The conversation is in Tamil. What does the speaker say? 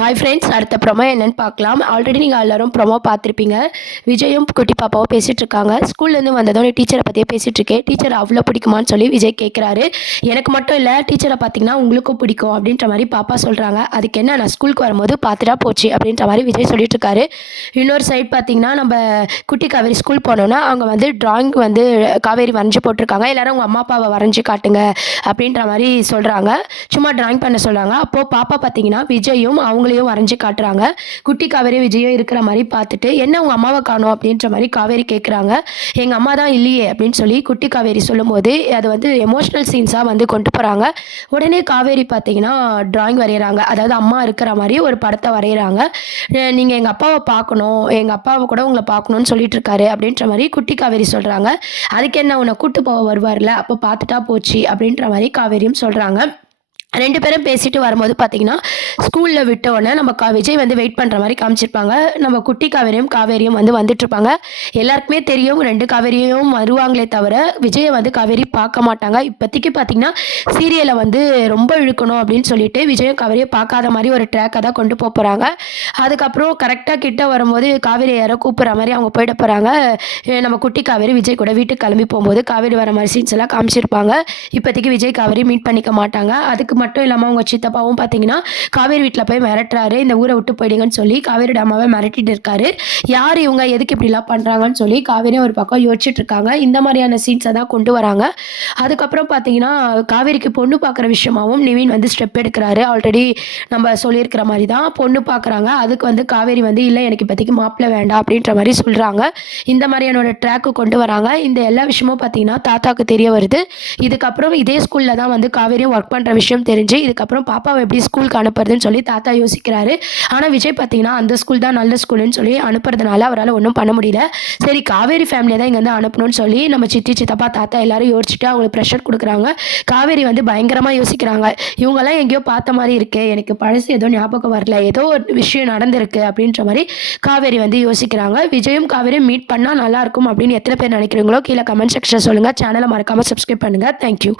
ஹாய் ஃப்ரெண்ட்ஸ், அடுத்த ப்ரொமோ என்னன்னு பார்க்கலாம். ஆல்ரெடி நீங்கள் எல்லாரும் ப்ரொமோ பார்த்துருப்பீங்க. விஜயும் குட்டி பாப்பாவும் பேசிகிட்டு இருக்காங்க. ஸ்கூல்லேருந்து வந்ததும் டீச்சரை பற்றியே பேசிகிட்டு இருக்கேன். டீச்சர் அவ்வளோ பிடிக்குமான்னு சொல்லி விஜய் கேட்குறாரு. எனக்கு மட்டும் இல்லை, டீச்சரை பார்த்தீங்கன்னா உங்களுக்கும் பிடிக்கும் அப்படின்ற மாதிரி பாப்பா சொல்கிறாங்க. அதுக்கு என்ன, நான் ஸ்கூலுக்கு வரும்போது பார்த்துட்டா போச்சு அப்படின்ற மாதிரி விஜய் சொல்லிட்டு இருக்காரு. இன்னொரு சைட் பார்த்தீங்கன்னா, நம்ம குட்டி காவேரி ஸ்கூல் போனோன்னா அவங்க வந்து ட்ராயிங் வந்து காவேரி வரைஞ்சி போட்டிருக்காங்க. எல்லாரும் உங்கள் அம்மா அப்பாவை வரைஞ்சி காட்டுங்க அப்படின்ற மாதிரி சொல்கிறாங்க. சும்மா ட்ராயிங் பண்ண சொல்கிறாங்க. அப்போது பாப்பா பார்த்தீங்கன்னா விஜயும் அவங்களையும் வரைஞ்சி காட்டுறாங்க. குட்டி காவேரி விஜயும் இருக்கிற மாதிரி பார்த்துட்டு, என்ன உங்கள் அம்மாவை காணோம் அப்படின்ற மாதிரி காவேரி கேட்குறாங்க. எங்கள் அம்மா தான் இல்லையே அப்படின்னு சொல்லி குட்டி காவேரி சொல்லும்போது அது வந்து எமோஷ்னல் சீன்ஸாக வந்து கொண்டு போகிறாங்க. உடனே காவேரி பார்த்தீங்கன்னா ட்ராயிங் வரைகிறாங்க. அதாவது அம்மா இருக்கிற மாதிரி ஒரு படத்தை வரைகிறாங்க. நீங்கள் எங்கள் அப்பாவை பார்க்கணும், எங்கள் அப்பாவை கூட உங்களை பார்க்கணுன்னு சொல்லிட்டு இருக்காரு அப்படின்ற மாதிரி குட்டி காவேரி சொல்கிறாங்க. அதுக்கு என்ன, உன்னை கூட்டு போக வருவார்ல, அப்போ பார்த்துட்டா போச்சு அப்படின்ற மாதிரி காவேரியும் சொல்கிறாங்க. 2 பேரும் பேசிட்டு வரும்போது பார்த்தீங்கன்னா, ஸ்கூலில் விட்ட உடனே நம்ம விஜய் வந்து வெயிட் பண்ணுற மாதிரி காமிச்சிருப்பாங்க. நம்ம குட்டி காவேரியும் வந்து வந்துட்டுருப்பாங்க. எல்லாருக்குமே தெரியும் 2 காவேரியும் வருவாங்களே தவிர, விஜயை வந்து காவேரி பார்க்க மாட்டாங்க. இப்போதைக்கு பார்த்தீங்கன்னா, சீரியலை வந்து ரொம்ப இழுக்கணும் அப்படின்னு சொல்லிட்டு விஜயும் காவேரியும் பார்க்காத மாதிரி ஒரு ட்ராக்கை தான் கொண்டு போகிறாங்க. அதுக்கப்புறம் கரெக்டாக கிட்ட வரும்போது காவேரி யாரோ கூப்பிட்ற மாதிரி அவங்க போயிட போகிறாங்க. நம்ம குட்டி காவேரி விஜய் கூட வீட்டுக்கு கிளம்பி போகும்போது காவேரி வர மாதிரி சீன்ஸ் எல்லாம் காமிச்சிருப்பாங்க. இப்போதைக்கு விஜய் காவேரி மீட் பண்ணிக்க மாட்டாங்க. அதுக்கு மட்டும் இல்லாமல் அவங்க சித்தப்பாவும் பார்த்தீங்கன்னா காவேரி வீட்டில் போய் மிரட்டுறாரு. இந்த ஊரை விட்டு போயிடுங்கன்னு சொல்லி காவேரி அம்மாவை மிரட்டிட்டு இருக்காரு. யார் இவங்க, எதுக்கு இப்படிலாம் பண்ணுறாங்கன்னு சொல்லி காவேரியும் ஒரு பக்கம் யோசிச்சுட்டு இருக்காங்க. இந்த மாதிரியான சீன்ஸை தான் கொண்டு வராங்க. அதுக்கப்புறம் பார்த்தீங்கன்னா காவேரிக்கு பொண்ணு பார்க்குற விஷயமாகவும் நிவின் வந்து ஸ்டெப் எடுக்கிறாரு. ஆல்ரெடி நம்ம சொல்லியிருக்கிற மாதிரி தான் பொண்ணு பார்க்குறாங்க. அதுக்கு வந்து காவேரி வந்து இல்லை, எனக்கு இப்போதைக்கு மாப்பிள்ளை வேண்டாம் அப்படின்ற மாதிரி சொல்கிறாங்க. இந்த மாதிரியான ஒரு ட்ராக்கு கொண்டு வராங்க. இந்த எல்லா விஷயமும் பார்த்தீங்கன்னா தாத்தாக்கு தெரிய வருது. இதுக்கப்புறம் இதே ஸ்கூலில் தான் வந்து காவேரியும் ஒர்க் பண்ணுற விஷயம் தெரிஞ்சு இதுக்கப்புறம் பாப்பாவை எப்படி ஸ்கூலுக்கு அனுப்புறதுன்னு சொல்லி தாத்தா யோசிக்கிறாரு. ஆனால் விஜய் பார்த்தீங்கன்னா அந்த ஸ்கூல் தான் நல்ல ஸ்கூலுன்னு சொல்லி அனுப்புறதுனால அவரால் ஒன்றும் பண்ண முடியல. சரி, காவேரி ஃபேமிலியை தான் இங்கே வந்து அனுப்பணும்னு சொல்லி நம்ம சித்தி சித்தப்பா தாத்தா எல்லாரும் யோசிச்சுட்டு அவங்களுக்கு ப்ரெஷர் கொடுக்குறாங்க. காவேரி வந்து பயங்கரமாக யோசிக்கிறாங்க. இவங்கெல்லாம் எங்கேயோ பார்த்த மாதிரி இருக்கு, எனக்கு பழசு ஏதோ ஞாபகம் வரல, ஏதோ ஒரு விஷயம் நடந்திருக்கு அப்படின்ற மாதிரி காவேரி வந்து யோசிக்கிறாங்க. விஜயும் காவேரியும் மீட் பண்ணால் நல்லாயிருக்கும் அப்படின்னு எத்தனை பேர் நினைக்கிறீங்களோ கீழே கமெண்ட் செக்ஷன் சொல்லுங்கள். சேனலை மறக்காமல் சப்ஸ்கிரைப் பண்ணுங்கள். தேங்க்யூ.